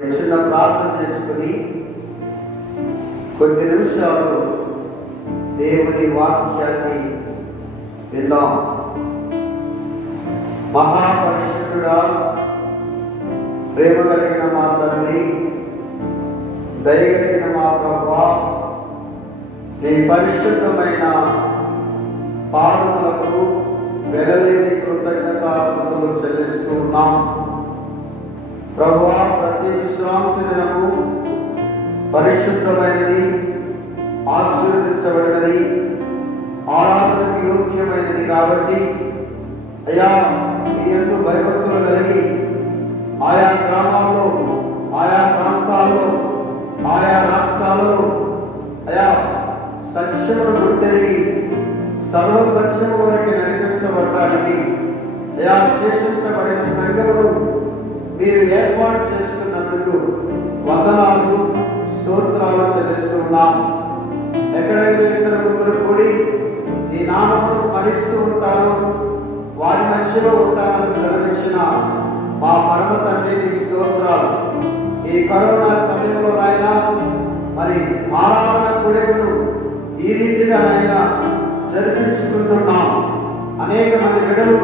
చిన్న ప్రార్థన చేసుకుని కొద్ది నిమిషాలు దేవుని వాక్యాన్ని విందాం. మహాపరిశుద్ధుడా, ప్రేమ కలిగిన మా తండ్రి, దయగలిగిన మా ప్రభువా, నీ పరిశుద్ధమైన పాదములకు వెలలేని కృతజ్ఞతాస్తుతులు చెల్లిస్తూ ఉన్నాం. ప్రభువా, ప్రతి విశ్రాంతి దినము పరిశుద్ధమైనది, ఆశీర్వదించబడినది, ఆరాధనకు యోగ్యమైనది కాబట్టి అయ్యా, మీ యందు భయభక్తులు కలిగి ఆయా గ్రామాల్లో, ఆయా ప్రాంతాల్లో, ఆయా రాష్ట్రాల్లో అయా సత్యమును గుర్తెరిగి సర్వసత్యము వరకు నడిపించబడటానికి అయా శేషించబడిన సంఘమును మీరు ఏర్పాటు చేసుకున్నందుకు వందనాలు, స్తోత్రాలు చెల్లిస్తున్నాం. ఎక్కడైతే ఇద్దరు ముగ్గురు కూడి ఈ నామమును స్మరిస్తూ ఉంటారో వారి మధ్యలో ఉంటారని సెలవిచ్చిన మా పరమ తండ్రి నీ స్తోత్రాలు. ఈ కరోనా సమయంలో నాయనా మరి ఆరాధన కూడెను ఈ రీతిగానైనా జరిపించుకుంటున్నాం. అనేక మంది బిడ్డలు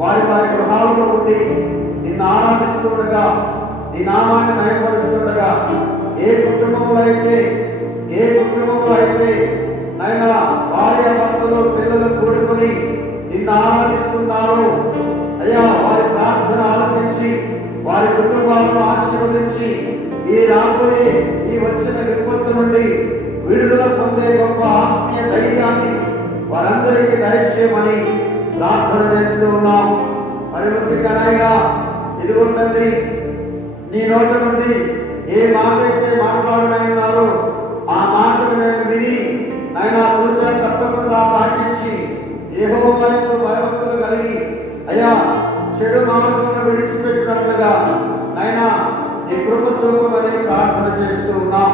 వారి వారి గృహాలలో ఉండి నిన్ను ఆరాధిస్తుండగా, నీ నామాన్ని మహిమపరుస్తుండగా, ఏ కుటుంబంలో అయితే నైనా భార్య భర్తలు పిల్లలు కూడుకొని నిన్ను ఆరాధిస్తున్నారో అయ్యా, వారి ప్రార్థన ఆలకించి వారి కుటుంబాలను ఆశీర్వదించి ఈ రాబోయే ఈ వచ్చిన విపత్తు నుండి విడుదల పొందే గొప్ప ఆత్మీయ ధైర్యాన్ని వారందరికీ దయచేయమని ప్రార్థన చేస్తూ ఉన్నాం. మరి ముఖ్యంగా ఇదిగో తండ్రి, నీ నోట నుండి ఏ మాట అయితే మాట్లాడనన్నారో ఆ మాటను మేము విని నాయనా తూచా తప్పకుండా పాటించి యెహోవా యందు భయభక్తులు కలిగి అయ్యా చెడు మార్గమును విడిచిపెట్టినట్లుగా నాయనా నీ కృప చూపమని ప్రార్థన చేస్తూ ఉన్నాం.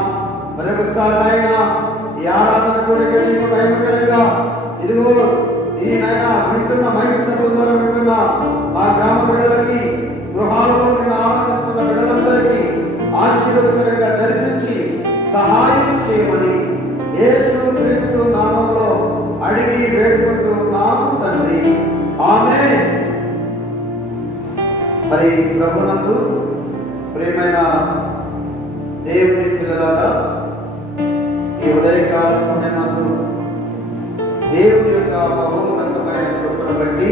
మరొకసారి నాయనా ఈ ఆరాధన కూడా నీకు మహిమకరంగా ఇదిగో ఈ నాయనా వింటున్న మైక్ సభ్యుల వింటున్న మా గ్రామ బిడ్డలకి, గృహాలలో నిన్ను ఆరాధిస్తున్న బిడ్డలందరికీ ఆశీర్వాదకరంగా జరిపించి సహాయం చేయమని యేసు క్రీస్తు నామములో అడిగి వేడుకుంటూ ఉన్నాము తండ్రి, ఆమేన్. మరి ప్రభునందు ప్రియమైన దేవుని పిల్లలారా, ఈ ఉదయకాల సమయమందు దేవుని యొక్క మహోన్నతమైన కృపను బట్టి,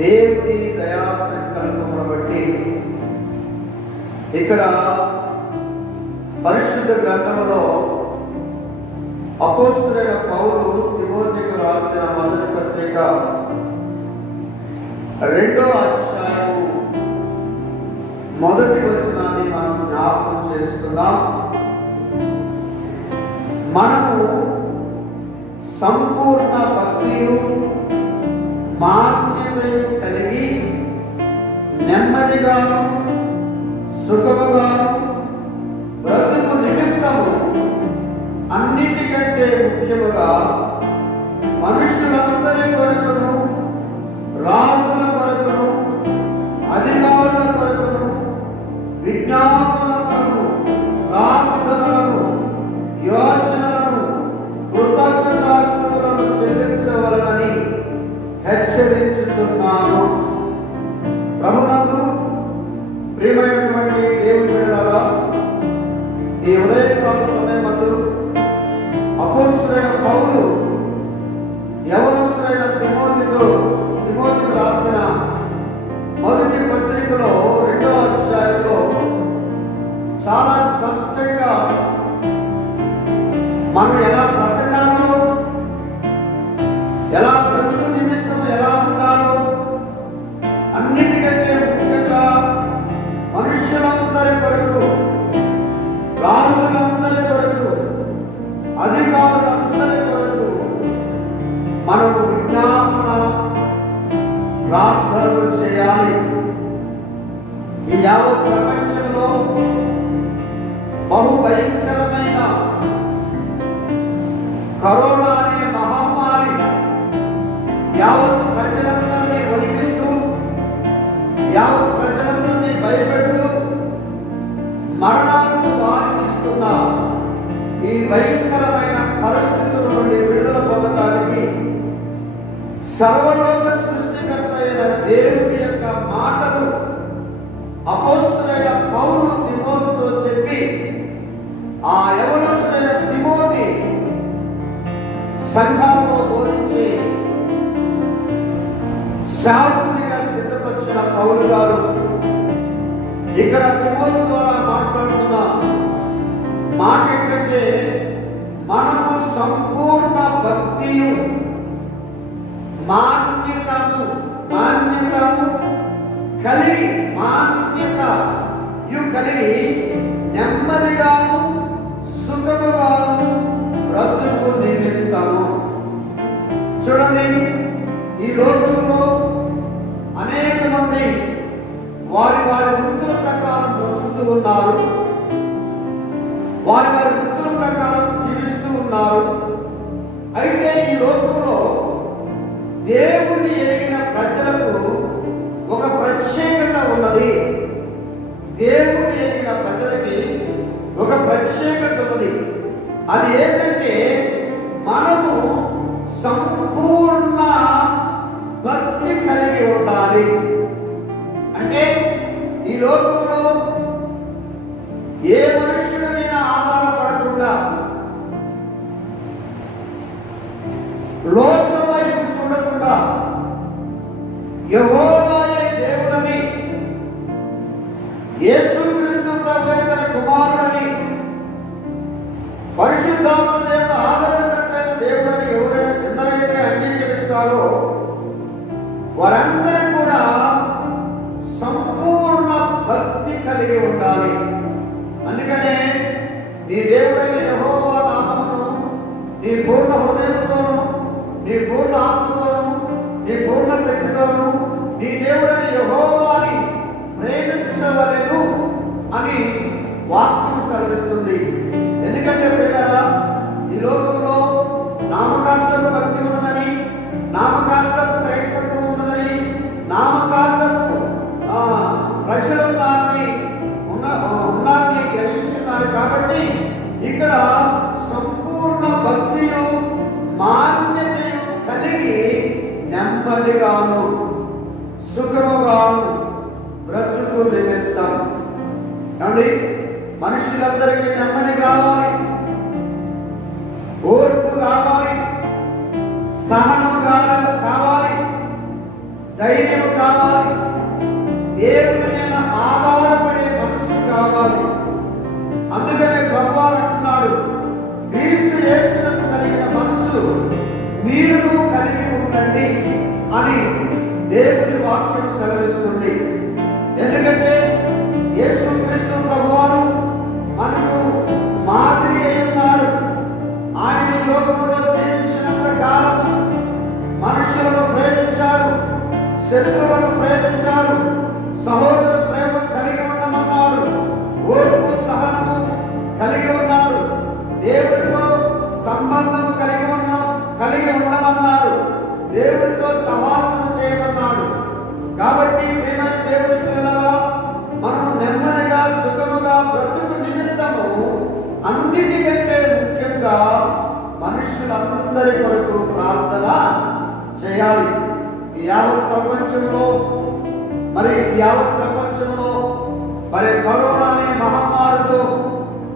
దేవుని దయా సంకల్పమును బట్టి ఇక్కడ పరిశుద్ధ గ్రంథములో అపోస్తలుడైన పౌలు తిమోతికి రాసిన మొదటి పత్రిక 2వ అధ్యాయము మొదటి వచనాన్ని మనం జ్ఞాపకం చేసుకుందాం. మనము సంపూర్ణ భక్తియు మాన్యతయు కలిగి నెమ్మదిగాను సుఖముగాను బ్రతుకు నిమిత్తము అన్నిటికంటే ముఖ్యముగా మనుషులందరి కొరకును, రాజుల కొరకును, అధికారుల కొరకును విజ్ఞాపనలను, ప్రార్థనలను, యోచనలను, కృతజ్ఞతాస్తుతులను చెల్లించవలనని హెచ్చరించుచున్నాను. ప్రభునందు ప్రియమైనటువంటి దేవుని బిడ్డలారా, ఈ ఉదయకాల సమయమందు అపోస్తలుడైన పౌలు యవనస్తుడైన తిమోతికి రాసిన మొదటి పత్రికలో 2వ అధ్యాయంలో చాలా స్పష్టంగా మనం ఎలా బ్రతకాలో, ఎలా బ్రతుకు నిమిత్తం ఎలా ఉండాలో, అన్నిటికంటే ముఖ్యంగా మనుష్యులందరి కొరకు, రాజులందరి కొరకు, అధికారులందరి కొరకు మనము విజ్ఞాపన ప్రార్థనలు చేయాలి. ఈ యావత్ ప్రపంచంలో బహు భయంకరమైన కరోనా అనే మహమ్మారి యావత్ ప్రజలందరినీ వణికిస్తూ, యావత్ ప్రజలందరినీ భయపెడుతూ మరణానికి దారి తీస్తున్న ఈ భయంకరమైన పరిస్థితుల నుండి విడుదల పొందడానికి సర్వలోక సృష్టికర్త అయిన దేవుని యొక్క మాటలు అపోస్తలుడైన పౌలు తిమోతితో చెప్పి, ఆ యవనస్తుడైన తిమోతి సంఘాలలో బోధించి శాంతునిగా సిద్ధపరిచిన పౌలు గారు ఇక్కడ తిమోతి ద్వారా మాట్లాడుతున్న మాట ఏంటంటే, మనము సంపూర్ణ భక్తియు మాన్యతను కలిగి నెమ్మదిగాను సుఖముగాను బ్రతుకు నిమిత్తము. చూడండి, ఈ లోకంలో అనేక మంది వారి వృత్తుల ప్రకారం బ్రతుకుతూ ఉన్నారు, వారి వృత్తుల ప్రకారం జీవిస్తూ ఉన్నారు. అయితే ఈ లోకంలో దేవుణ్ణి ఎరిగిన ప్రజలకు ఒక ప్రత్యేకత ఉన్నది. దేవుణ్ణి ఎరిగిన ప్రజలకి ఒక ప్రత్యేకత ఉన్నది. అది ఏంటంటే, మనము సంపూర్ణ భక్తి కలిగి ఉండాలి. అంటే ఈ లోకంలో ఏ మనుషుల మీద ఆధారపడకుండా, లోకం వైపు చూడకుండా, యెహోవాయే దేవుడని, యేసుక్రీస్తు ప్రభువే తన కుమారుడని, పరిశుద్ధాత్మ దేవుడు ఆదరణకర్తైన దేవుడని ఎందరైతే అంగీకరిస్తారో వారందరూ కూడా సంపూర్ణ భక్తి కలిగి ఉండాలి. అందుకనే నీ దేవుడైన యెహోవా నామమును నీ పూర్ణ హృదయంతోను, నీ పూర్ణ ఆత్మతోను, నీ పూర్ణ శక్తితోను నీ దేవుడైన యెహోవాని ప్రేమించవలెను అని వాక్యం సెలవిస్తుంది. ఎందుకంటే ప్రియులారా, ఈ లోకంలో నామకార్థపు భక్తి ఉన్నదని, నామకార్థపు క్రైస్తవం ఉన్నదని, నామకార్థపు ప్రజలు ఉన్నారని గ్రహించున్నారు. కాబట్టి ఇక్కడ సంపూర్ణ భక్తియు మాన్యతయు కలిగి నెమ్మదిగాను సుఖముగాను బ్రతుకు నిమిత్తం. ఏమండి, మనుషులందరికీ నెమ్మది కావాలి, ఓర్పు కావాలి, సహనము కావాలి, ధైర్యము కావాలి, దేవుని మీద ఆధారపడే మనస్సు కావాలి. అందుకనే ప్రభువు అంటున్నాడు, క్రీస్తు యేసునకు కలిగిన మనస్సు మీరును కలిగి ఉండండి అని దేవుని వాక్యం సెలవిస్తుంది. ఎందుకంటే యేసుక్రీస్తు ప్రభువారు మనకు మాదిరి అయి ఉన్నాడు. ఆయన ఈ లోకంలో జీవించినంత కాలం మనుషులను ప్రేమించాడు, శత్రువులను ప్రేమించాడు, సహోదర ప్రేమ కలిగి ఉండమన్నాడు, ఓర్పు సహనము కలిగి ఉన్నాడు, దేవుడితో సంబంధము కలిగి ఉండమన్నాడు, దేవుడితో సమాసం చేయమన్నాడు. కాబట్టి ప్రియమైన దేవుడి పిల్లలారా, మనము నెమ్మదిగా సుఖముగా బ్రతుకు నిమిత్తము అన్నిటికంటే ముఖ్యంగా మనుషులందరి కొరకు ప్రార్థన చేయాలి. ఈ యావత్ ప్రపంచంలో మరి కరోనా అనే మహమ్మారితో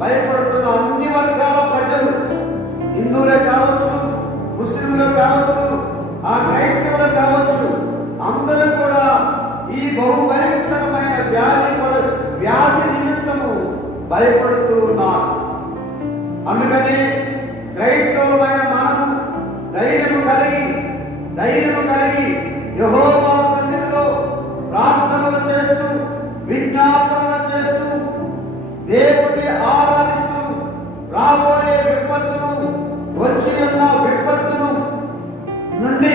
భయపడుతున్న అన్ని వర్గాల ప్రజలు, హిందువులే కావచ్చు, ముస్లింలు కావచ్చు, క్రైస్తవులు కావచ్చు, అందరూ కూడా ఈ బహుభయంకరమైన వ్యాధి నిమిత్తము భయపడుతూ ఉన్నారు. అందుకని క్రైస్తవులమైన మనము ధైర్యము కలిగి యెహోవా సన్నిధిలో ప్రార్థనలు చేస్తూ, విజ్ఞాపనలు చేస్తూ, దేవుడిని ఆరాధిస్తూ, రాబోయే వచ్చి ఉన్న విపత్తును నుండి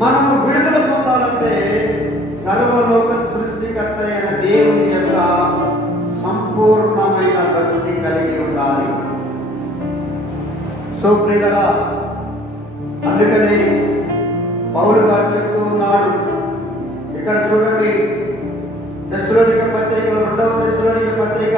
మనము విడుదల పొందాలంటే సర్వలోక సృష్టికర్త అయిన దేవుని యొక్క సంపూర్ణమైన భక్తి కలిగి ఉండాలి. సో ప్రియులారా, అందుకని పౌలు గారు చెప్తూ ఉన్నాడు. ఇక్కడ చూడండి, తెస్సలోనిక పత్రికలో 2వ తెస్సలోనిక పత్రిక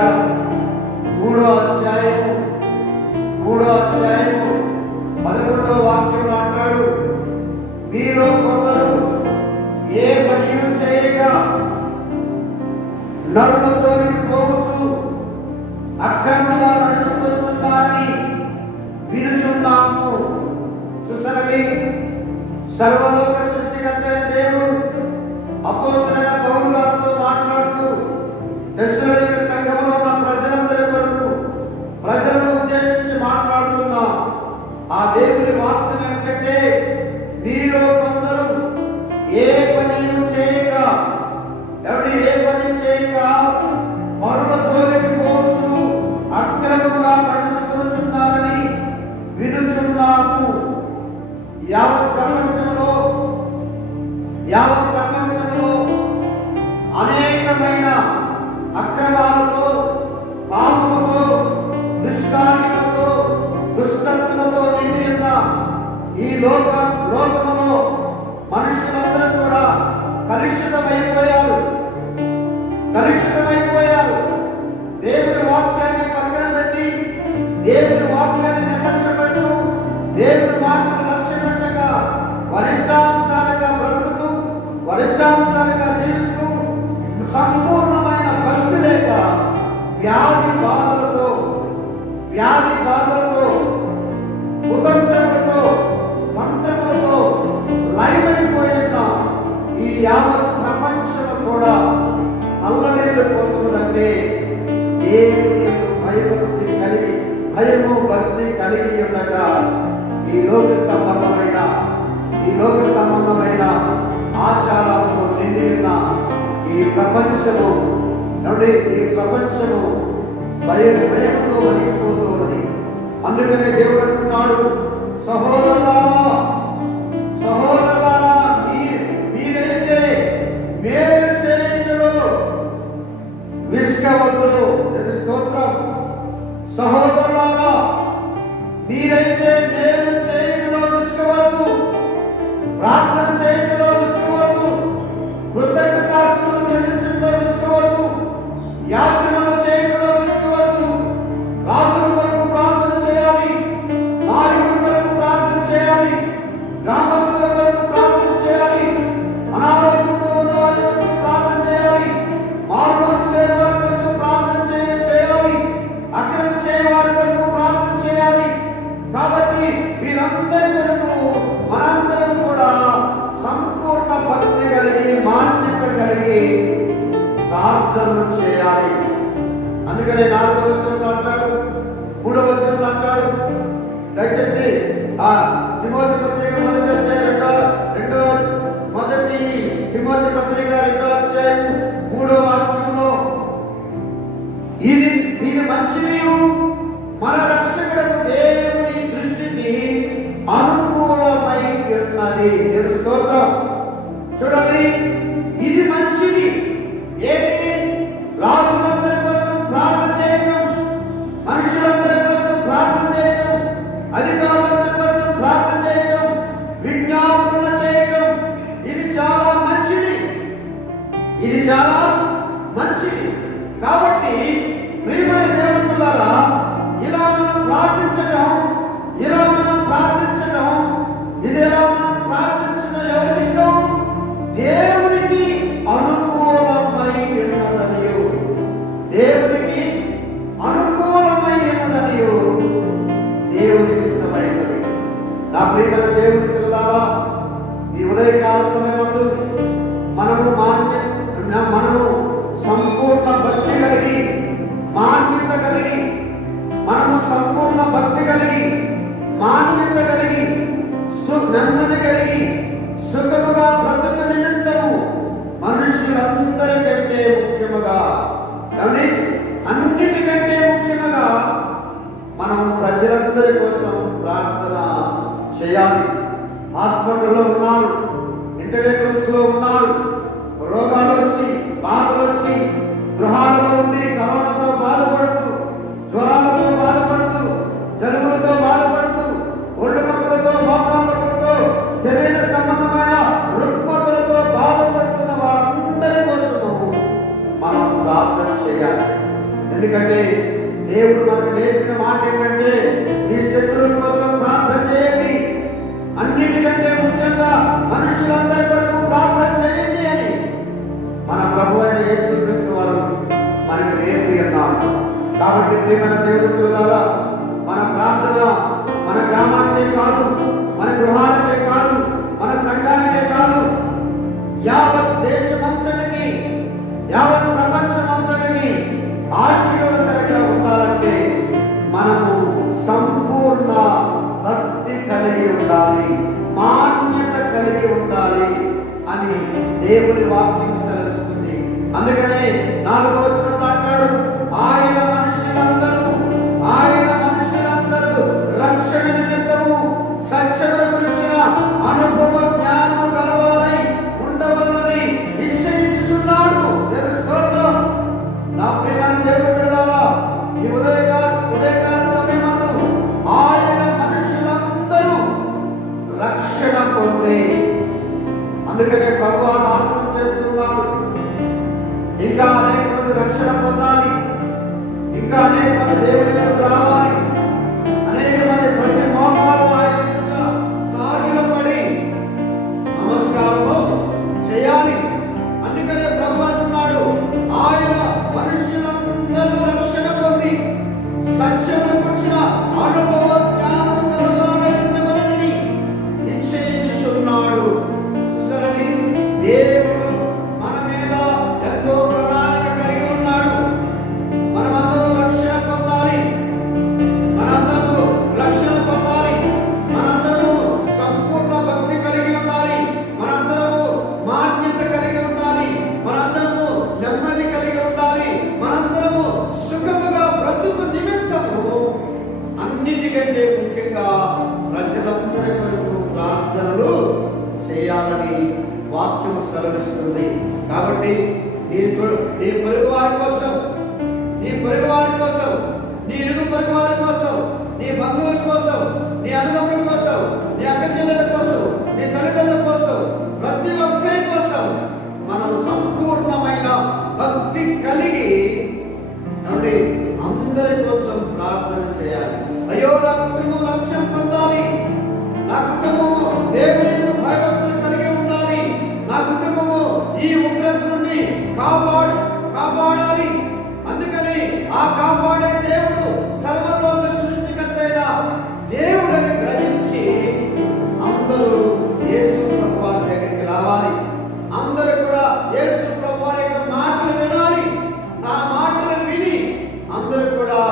జోలికి పోవచ్చు అక్రమంగా నడుచుకుంటున్నారని వినుచున్నాము. చూసారండి, సర్వలోక సృష్టికర్త దేవుడు అపోస్తలుడైన పౌలు గారితో మాట్లాడుతూ తెస్సలోనిక సంఘంలో ఉన్న ప్రజలందరి కొరకు ప్రజలను ఉద్దేశించి మాట్లాడుతున్న ఆ దేవుని వాక్యం ఏమిటంటే, మీలో కొందరు ఏ పని చేయక పరుల జోలికి పోవచ్చు అక్రమంగా నడుచుకుంటున్నారని వినుచున్నాము. యావత్ ప్రపంచంలో అనేకమైన అక్రమాలతో, పాపముతో, దుష్కార్యములతో, దుష్టత్వముతో నిండి ఉన్న ఈ లోకములో మనుషులందరూ కూడా కలుషితమైపోయారు. దేవుని వాక్యాన్ని పక్కన పెట్టి, దేవుని వాక్యాన్ని నిర్లక్ష్య పెడుతూ, దేవుని మాటను లక్ష్య పెట్టక వరిష్టానుసారంగా బ్రతుకుతూ, వరిష్టానుసారంగా జీవిస్తూ, సంపూర్ణమైన భక్తి లేక వ్యాధి బాధలతో కుతంత్రములతో, తంత్రములతో లయమైపోయిన ఈ యావత్ ప్రపంచం కూడా అల్లడిల్లిపోతున్నదంటే దేవుని యందు భయము భక్తి కలిగి ఉండగా ఈ లోక సంబంధమైన ఆచారాలతో నిండి ఉన్న ఈ ప్రపంచము భయముతో వణికిపోతూ ఉన్నది. అందుకనే దేవుడు అంటున్నాడు, సహోదరులారా మీరైతే మేలు చేయుటలో విసుగవద్దు. స్తోత్రం. సహోదరులారా మీరైతే మేలు చేయుటలో విసుగవద్దు, ప్రార్థన చేయుటలో విసుగవద్దు, కృతజ్ఞతాస్తుతులు చెల్లించడంలో విసుగవద్దు, యాచనలు చేయడంలో విసుగవద్దు. రాజుల కొరకు ప్రార్థన చేయాలి, నాయకుల కొరకు ప్రార్థన చేయాలి, గ్రామస్తుల కొరకు ప్రార్థన చేయాలి, అనారోగ్యంతో ఉన్న వారి కోసం ప్రార్థన చేయాలి, మారుమనసు లేని వారి కోసం ప్రార్థన చేయాలి, అక్రమం చేయని వారి కొరకు ప్రార్థన చేయాలి. కాబట్టి వీరందరి కొరకు మనందరం కూడా సంపూర్ణ భక్తి కలిగి, మాన్యత కలిగి ప్రార్థన చేయాలి. అందుకనే 4వ వచనంలో అంటాడు, 3వ వచనంలో అంటాడు, దయచేసి ఆ తిమోతి పత్రిక మొదటి తిమోతి పత్రిక 2వ అధ్యాయం 3వ వాక్యంలో ఇది మంచిదియు మన రక్షకుడు దేవుని దృష్టికి అనుకూలమై ఉన్నది. దేవుని స్తోత్రం. చూడండి, ఇది మంచిది. ఏది? రాజులందరి కోసం ప్రార్థన చేయడం, మనుషులందరి కోసం ప్రార్థన చేయడం, అధికారులందరి కోసం ప్రార్థన చేయడం, విజ్ఞాపనలు చేయడం, ఇది చాలా మంచిది. కాబట్టి ప్రియమైన దేవుని పిల్లలారా, ఇలా మనం ప్రార్థించడం ఎవరికి ఇష్టం? దేవునికి అనుకూలమై ఉన్నదనియు, దేవునికి ఇష్టమైనది. నా ప్రియమైన దేవుని పిల్లలారా, ఈ ఉదయకాల సమయమందు మనము సంపూర్ణ భక్తి కలిగి, మాన్యత కలిగి, నెమ్మది కలిగి, సుఖముగా బ్రతుకు నిమిత్తము మనుషులందరికంటే ముఖ్యముగా, అన్నిటికంటే ముఖ్యముగా మనం ప్రజలందరి కోసం ప్రార్థన చేయాలి. హాస్పిటల్లో ఉన్నారు, ఇంటర్వ్యూస్ లో ఉన్నారు, రోగాలు వచ్చి, బాధలు వచ్చి, గృహాలలో ఉండి కరోనాతో బాధపడుతూ, జ్వరాలతో బాధపడుతూ, జలుబులతో బాధపడుతూ, ఒళ్ళు నొప్పులతో, మోకాళ్ళ నొప్పులతో, శరీర సంబంధమైన రుగ్మతలతో బాధపడుతున్న వారందరి కోసము మనం ప్రార్థన చేయాలి. ఎందుకంటే దేవుడు మనకు నేర్పిన మాట ఏంటంటే, మీ శత్రువుల కోసం ప్రార్థన చేయండి, అన్నిటికంటే ముఖ్యంగా మనుషులందరి వరకు ప్రార్థన చేయండి అని మన ప్రభు అయిన యేసుక్రీస్తు వారు మన మనకు నేర్పి ఉన్నాడు. కాబట్టి ప్రియమైన దేవుని పిల్లలారా, మన ప్రార్థన మన గ్రామానికే కాదు, మన గృహాలకే కాదు, మన సంఘానికే కాదు, యావత్ దేశమంతటికి, యావత్ ప్రపంచమంతటికి ఆశీర్వాదకరంగా ఉండాలంటే మనము సంపూర్ణ భక్తి కలిగి ఉండాలి, మాన్యత కలిగి ఉండాలి అని దేవుని వాక్యం సెలవిస్తుంది. అందుకనే 4వ వచనంలో అంటాడు, ఆయన మనుషులందరూ రక్షణ నిమిత్తము సత్యముల గురించిన అనుభవ జ్ఞానము గలవారై ఉండవలనని నిశ్చయించుచున్నాడు. దేవుని స్తోత్రం. నా ప్రియమైన దేవుని బిడ్డలారా, ఈ ఉదయకాల సమయమందు ఆయన మనుషులందరూ రక్షణ పొంది, అందుకనే ప్రభువు ఆలస్యం చేస్తున్నాడు. ఇంకా అనేక మంది రక్షణ పొందాలి, ఇంకా అనేక మంది దేవుని యొద్దకు రావాలి, అనేక మంది ప్రతి మోకాలు ఆయన యొక్క సాగిలపడి నమస్కారము చేయాలి. అందుకనే ప్రభు అంటున్నాడు, ఆయన మనుషులందరూ రక్షణ పొంది సత్యమును గురించిన అనుభవ జ్ఞానము గలవారై ఉండవలెనని నిశ్చయించుచున్నాడు. చూసారని, దేవుడు మన మీద ఎంతో ప్రణాళిక కలిగి ఉన్నాడు. మనమందరూ రక్షణ పొందాలి, మనందరూ రక్షణ పొందాలి, మనందరూ సంపూర్ణ భక్తి కలిగి ఉండాలి, మనందరూ మాన్యత కలిగి ఉండాలి, మనందరూ నెమ్మది కలిగి ఉండాలి, మనందరము సుఖముగా బ్రతుకు నిమిత్తము అన్నిటికంటే ముఖ్యంగా ప్రజలందరి కొరకు ప్రార్థనలు చేయాలని వాక్యము సెలవిస్తుంది. కాబట్టి నీ పొరుగు వారి కోసం, నీ పొరుగు వారి కోసం, నీ ఇరుగు పొరుగు వారి కోసం, నీ బంధువుల కోసం, నీ అన్నదమ్ముల కోసం, నీ అక్క చెల్లెల కోసం, నీ తల్లిదండ్రుల కోసం, ప్రతి ఒక్కరి కోసం మనం సంపూర్ణమైన భక్తి కలిగి అందరి కోసం ప్రార్థన చేయాలి. అయ్యో, నా కుటుంబం లక్ష్యం పొందాలి, నా కుటుంబము దేవుని యందు భయభక్తులు కలిగి ఉండాలి, నా కుటుంబము ఈ ఉగ్రత నుండి కాపాడాలి. అందుకని ఆ కాపాడే దేవుడు సర్వలోక సృష్టికర్త అయిన దేవుడని గ్రహించి అందరూ యేసు ప్రభువారి దగ్గరికి రావాలి. అందరూ కూడా యేసు ప్రభువారి యొక్క మాటలు వినాలి. ఆ మాటలు విని అందరూ కూడా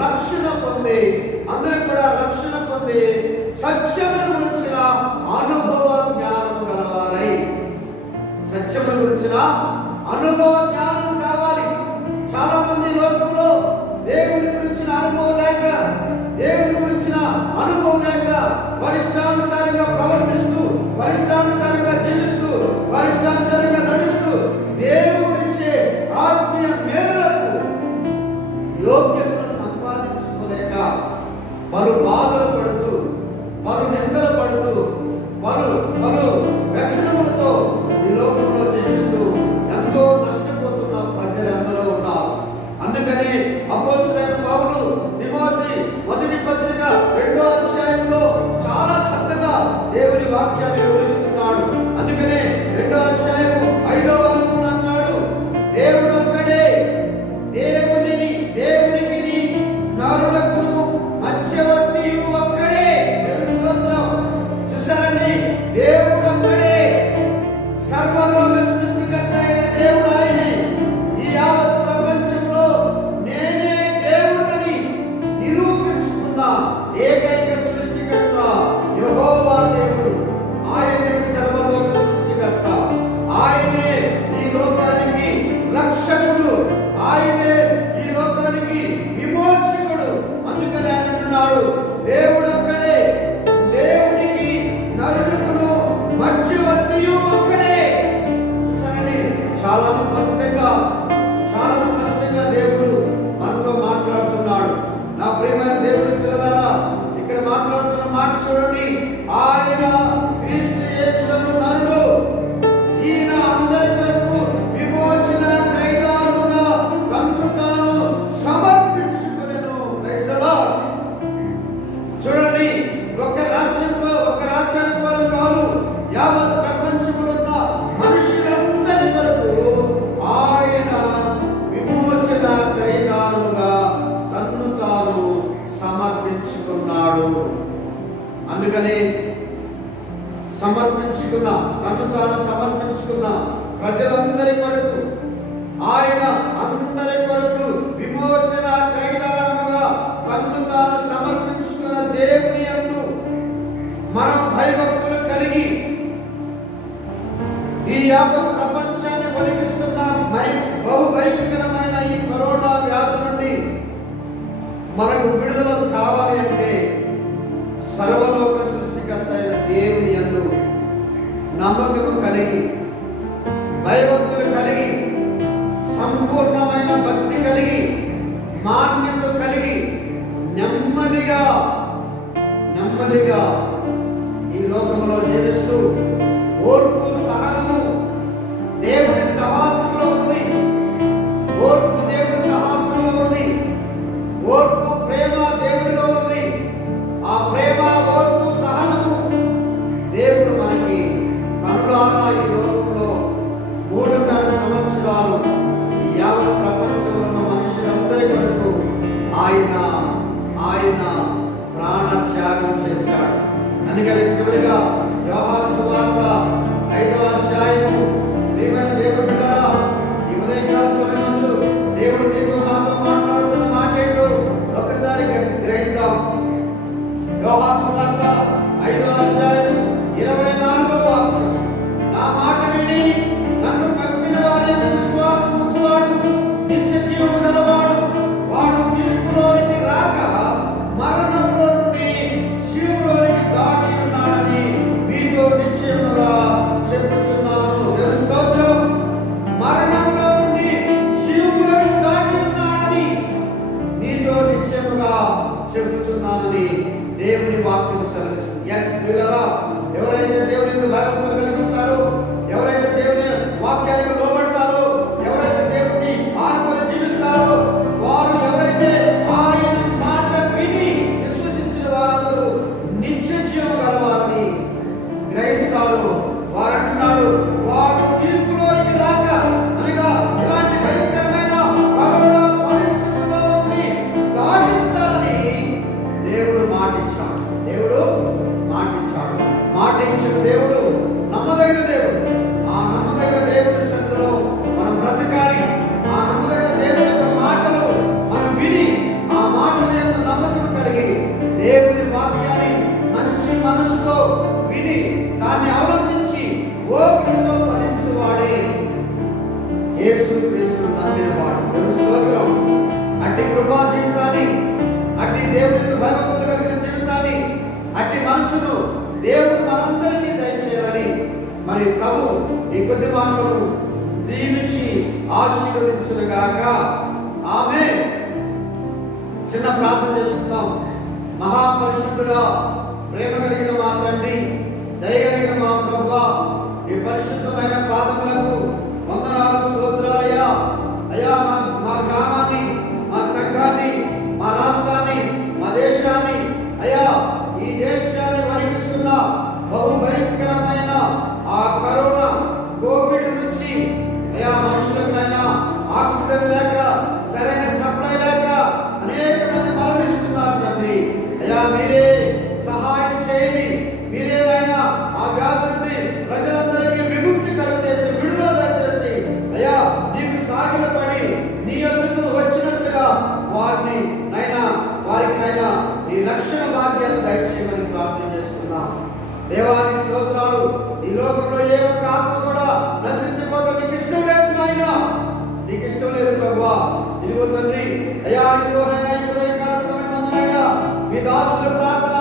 రక్షణ పొంది సత్యమును గురించిన అనుభవ జ్ఞానం గలవారై, సత్యమును గురించిన అనుభవ జ్ఞానం కావాలి. చాలా మంది లోకంలో దేవుని గురించిన అనుభవం లేక, వరిష్టానుసారంగా ప్రవర్తిస్తూ, వరిష్టానుసారంగా జీవిస్తూ, వరిష్టానుసారంగా నడుస్తూ దేవుడిచ్చే ఆత్మీయ మేలులకు యోగ్యతను సంపాదించుకోలేక పలు బాధలు పడుతూ, పలు నిందలు పడుతూ, పలు వ్యసనములతో ఈ లోకంలో జీవిస్తూ ఎంతో నష్టపోతున్న ప్రజలందరూ ఉన్నారు. అందుకని అపోస్తలుడైన పౌలు తిమోతి మొదటి పత్రిక 2వ అధ్యాయంలో చాలా చక్కగా దేవుని వాక్యాన్ని వివరిస్తున్నాడు. అందుకనే 2వ అధ్యాయము 5వ వచనం అన్నాడు, దేవుడు ఒక్కడే, దేవునికి నరులకును మధ్యవర్తియు ఒక్కడే. దేవుని స్తోత్రం. చూసారండి, దేవుడు ఒక్కడే, సర్వలోక సృష్టికర్త అయిన దేవుడు ఆయనే. ఈ యావత్ ప్రపంచంలో నేనే దేవుడని నిరూపించుకున్న ఏకైక సృష్టికర్త యెహోవా దేవుడు. ఆయనే సమర్పించుకున్న, తను తాను సమర్పించుకున్న ప్రజలందరి కొరకు, ఆయన అందరి కొరకు విమోచన క్రయదానముగా తను తాను సమర్పించుకున్న దేవుని యందు మనం భయభక్తులు కలిగి ఈ యావత్ ప్రపంచాన్ని వణికిస్తున్న బహు భయంకరమైన ఈ కరోనా వ్యాధి నుండి మనకు విడుదల కావాలి అంటే సర్వలోక సృష్టికర్త అయిన దేవుని యందు నమ్మకము కలిగి, భయభక్తులు కలిగి, సంపూర్ణమైన భక్తి కలిగి, మాన్యత కలిగి, నెమ్మదిగా ఈ లోకంలో జీవిస్తూ ఓర్పు సహనము దేవుని సహాసంలో ఉంది. ఓర్పు దేవుని సహాసంలో ఉంది. ఓర్పు ప్రేమ దేవునిలో ఉంది. ఆ ప్రేమ, ఓర్పు, సహనము దేవుడు మనకి కనులారా ఈ లోకంలో 3.5 సంవత్సరాలు ఈ యావత్ ప్రపంచంలో ఉన్న మనుషులందరి కొరకు ఆయన ప్రాణ త్యాగం చేశాడు. అందుకని చివరిగా యోహాను సువార్త 5వ అధ్యాయము, ప్రియమైన దేవుని బిడ్డలారా, ఈ ఉదయకాల సమయమందు దేవుడు నీతో నాతో మాట్లాడుతున్న మాట ఏంటో ఒక్కసారి గ్రహిద్దాం. యోహాను సువార్త 5వ అధ్యాయము 24వ వాక్యం, నా మాట విని నన్ను పంపిన వారి విశ్వాసం ఉంచువాడు నిత్య జీవము గలవాడు, వాడు తీర్పులోనికి రాక మరణంలో నుండి జీవులోనికి దాటి ఉన్నాడని మీతో నిశ్చయముగా చెప్పుచున్నాను. దేవుని స్తోత్రం. మరణంలో నుండి జీవులోనికి దాటి ఉన్నాడని మీతో నిశ్చయముగా చెప్పుచున్నానని దేవుని వాక్యం సెలవిస్తుంది. ఎస్ పిల్లరా, ఎవరైతే దేవుని భయభక్తులు కలిగి ఉంటారో, ఎవరైతే దేవుని వాక్యానికి లోబడతారో, ఎవరైతే దేవుని ఆత్మను జీవిస్తారో, వారు ఎవరైతే ఆయన మాట విని విశ్వసించిన వారందరూ నిత్య జీవం గలవారని గ్రహిస్తారు. వారు అంటున్నాడు, వారు తీర్పులోనికి రాక, అనగా ఇలాంటి భయంకరమైన కరోనా పరిస్థితుల్లో ఉండి దాటిస్తారని దేవుడు మాటించాడు. మాటించిన దేవుడు నమ్మదగిన దేవుడు. ఆ నమ్మదగిన దేవుడి సన్నిధిలో మనం బ్రతకాలి. ఆ నమ్మదగిన దేవుడి యొక్క మాటలు మనం విని, ఆ మాటల యొక్క నమ్మకం కలిగి, దేవుని వాక్యాన్ని మంచి మనసుతో విని దాన్ని అవలంబించి ఓపికతో ఫలించువాడే యేసు క్రీస్తును నమ్మినవాడు. దేవుని స్తోత్రం. అట్టి కృపా జీవితాన్ని, అట్టి దేవుని భయభక్తులు కలిగిన జీవితాన్ని, అట్టి మనసును దేవుడు మనందరికీ దయచేయాలని మరి ప్రభు ఈ కొద్ది మాటలను దీవించి ఆశీర్వదించునుగాక. ఆమేన్. చిన్న ప్రార్థన చేసుకుందాం. మహాపరిశుద్ధుడా, ప్రేమ కలిగిన మా తండ్రి, దయగలిగిన మా ప్రభువా, ఈ పరిశుద్ధమైన పాదములకు వందనాలు, స్తోత్రాలయ్యా. అయ్యా, మా గ్రామాన్ని, మా సంఘాన్ని, మా రాష్ట్రాన్ని, మా దేశాన్ని, అయ్యా ఈ దేశాన్ని వణికిస్తున్న బహు భయంకరమైన ఆ కరోనా కోవిడ్ నుంచి అయ్యా మనుషులకైనా ఆక్సిజన్ లేక, సరైన సప్లై లేక అనేక మంది మరణిస్తున్నారు తండ్రి. అయ్యా మీరే సహాయం చేయండి. మీరేమైనా ఆ వ్యాధి నుండి ప్రజలందరికీ విముక్తి కలుగజేసి, విడుదల దయచేసి, అయ్యా నీకు సాగిలపడి నీ యొద్దకు వచ్చినట్లుగా వారికైనా నీ రక్షణ భాగ్యాన్ని దయచేయమని ప్రార్థన చేస్తున్నాం. దేవానికి స్తోత్రాలు. ఈ లోకంలో ఏ ఒక్క ఆత్మ కూడా నశించుకోవడం నీకు ఇష్టం లేదు నాయన, నీకు ఇష్టం లేదు ప్రభువా. ఇదిగో తండ్రి, అయ్యా ఇదిగోనైనా ఈ ఉదయకాల సమయమందునైనా మీ దాసుల ప్రార్థన